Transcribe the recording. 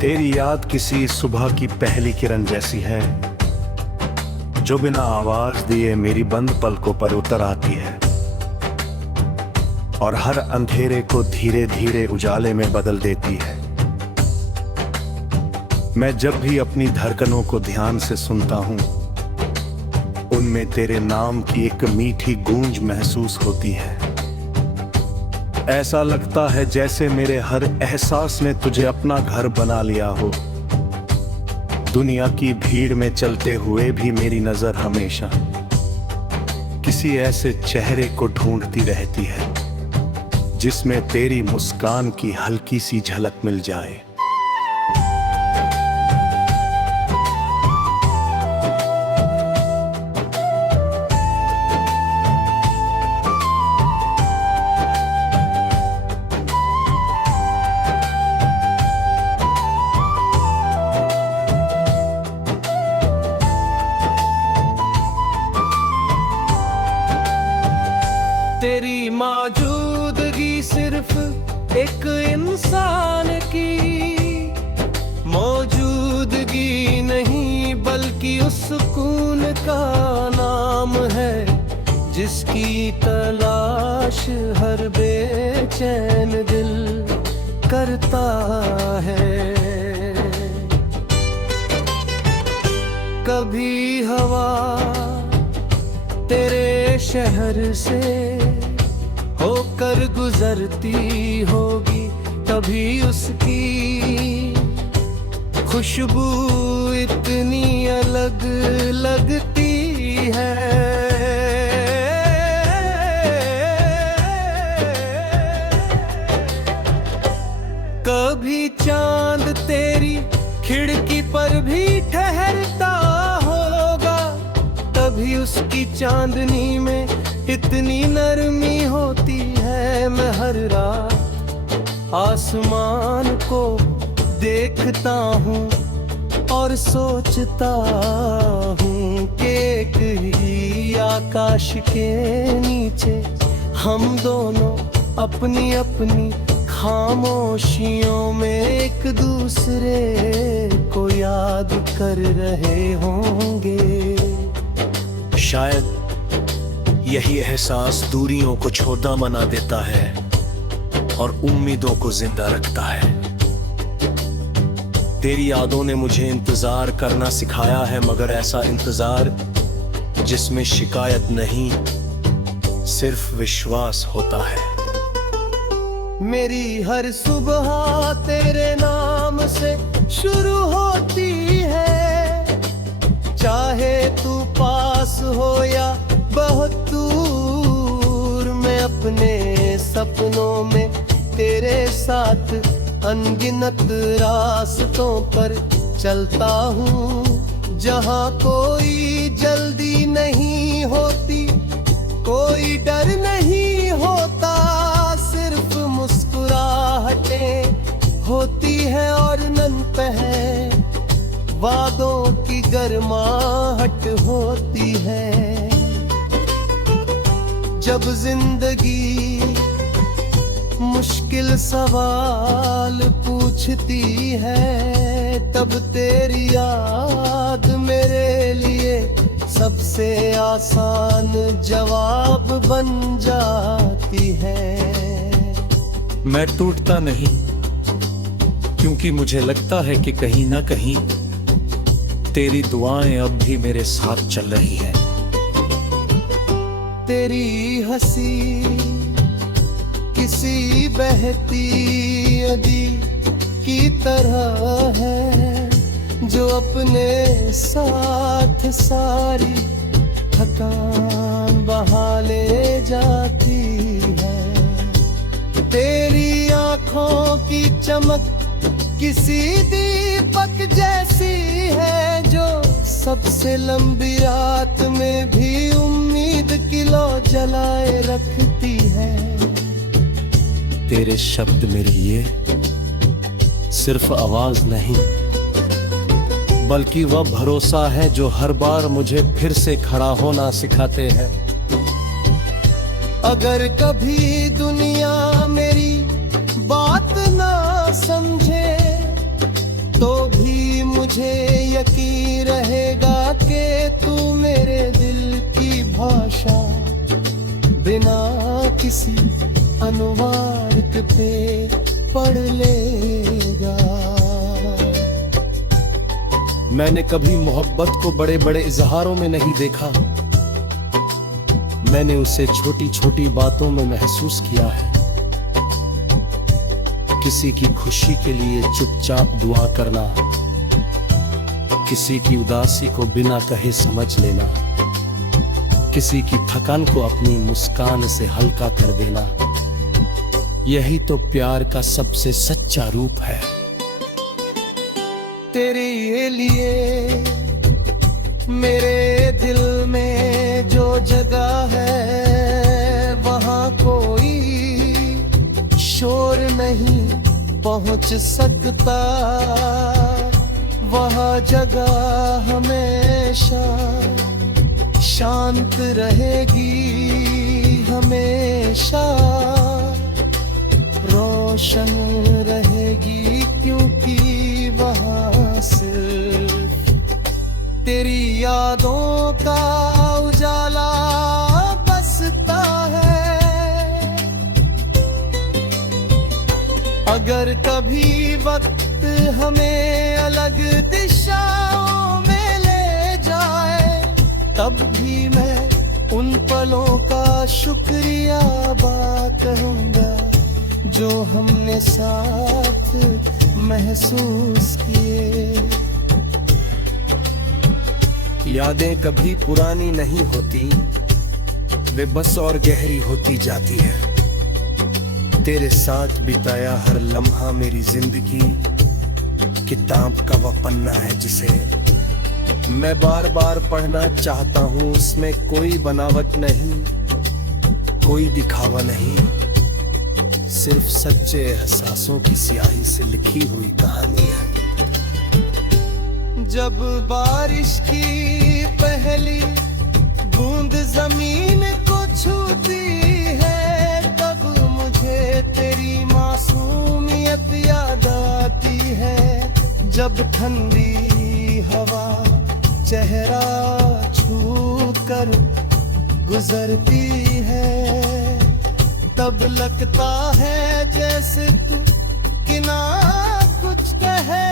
तेरी याद किसी सुबह की पहली किरण जैसी है जो बिना आवाज दिए मेरी बंद पलकों पर उतर आती है और हर अंधेरे को धीरे धीरे उजाले में बदल देती है। मैं जब भी अपनी धड़कनों को ध्यान से सुनता हूं, उनमें तेरे नाम की एक मीठी गूंज महसूस होती है। ऐसा लगता है जैसे मेरे हर एहसास ने तुझे अपना घर बना लिया हो। दुनिया की भीड़ में चलते हुए भी मेरी नजर हमेशा किसी ऐसे चेहरे को ढूंढती रहती है जिसमें तेरी मुस्कान की हल्की सी झलक मिल जाए। तेरी मौजूदगी सिर्फ एक इंसान की मौजूदगी नहीं, बल्कि उस सुकून का नाम है जिसकी तलाश हर बेचैन दिल करता है। कभी हवा तेरे शहर से होकर गुजरती होगी, तभी उसकी खुशबू इतनी अलग लगती है। कभी चांद तेरी खिड़की पर भी ठहरता होगा, तभी उसकी चांदनी में इतनी नरमी होती है। मैं हर रात आसमान को देखता हूँ और सोचता हूँ कि एक ही आकाश के नीचे हम दोनों अपनी अपनी खामोशियों में एक दूसरे को याद कर रहे होंगे। शायद यही एहसास दूरियों को छोटा बना देता है और उम्मीदों को जिंदा रखता है। तेरी यादों ने मुझे इंतजार करना सिखाया है, मगर ऐसा इंतजार जिसमें शिकायत नहीं, सिर्फ विश्वास होता है। मेरी हर सुबह तेरे नाम से शुरू होती है, चाहे तू पास हो या बहुत दूर। मैं अपने सपनों में तेरे साथ अनगिनत रास्तों पर चलता हूँ, जहाँ कोई जल्दी नहीं होती, कोई डर नहीं होता, सिर्फ मुस्कुराहटें होती है और नन्हे वादों की गर्माहट होती है। जब जिंदगी मुश्किल सवाल पूछती है, तब तेरी याद मेरे लिए सबसे आसान जवाब बन जाती है। मैं टूटता नहीं, क्योंकि मुझे लगता है कि कहीं ना कहीं तेरी दुआएं अब भी मेरे साथ चल रही हैं। तेरी हंसी किसी बहती नदी की तरह है, जो अपने साथ सारी थकान बहा ले जाती है। तेरी आँखों की चमक किसी दीपक जैसी है, जो सबसे लंबी रात में भी उम्मीद की लौ जलाए रखती है। तेरे शब्द मेरे लिए सिर्फ आवाज नहीं, बल्कि वह भरोसा है जो हर बार मुझे फिर से खड़ा होना सिखाते हैं। अगर कभी दुनिया मेरी बात ना समझे, मुझे यकीन रहेगा कि तू मेरे दिल की भाषा बिना किसी अनुवाद पे पढ़ लेगा। मैंने कभी मोहब्बत को बड़े बड़े इजहारों में नहीं देखा, मैंने उसे छोटी छोटी बातों में महसूस किया है। किसी की खुशी के लिए चुपचाप दुआ करना, किसी की उदासी को बिना कहे समझ लेना, किसी की थकान को अपनी मुस्कान से हल्का कर देना, यही तो प्यार का सबसे सच्चा रूप है। तेरे लिए मेरे दिल में जो जगह है वहाँ कोई शोर नहीं पहुँच सकता, वह जगह हमेशा शांत रहेगी, हमेशा रोशन रहेगी, क्योंकि वहाँ सिर्फ तेरी यादों का उजाला बसता है। अगर कभी वक्त हमें अलग दिशाओं में ले जाए, तब भी मैं उन पलों का शुक्रिया अदा कहूँगा जो हमने साथ महसूस किए। यादें कभी पुरानी नहीं होती, वे बस और गहरी होती जाती है। तेरे साथ बिताया हर लम्हा मेरी जिंदगी किताब का वह पन्ना है जिसे मैं बार बार पढ़ना चाहता हूँ। उसमें कोई बनावट नहीं, कोई दिखावा नहीं, सिर्फ सच्चे एहसासों की स्याही से लिखी हुई कहानी है। जब बारिश की पहली बूंद जमीन को छूती है, तब मुझे तेरी मासूमियत याद आती है। जब ठंडी हवा चेहरा छू कर गुजरती है, तब लगता है जैसे तू किनारा कुछ कहे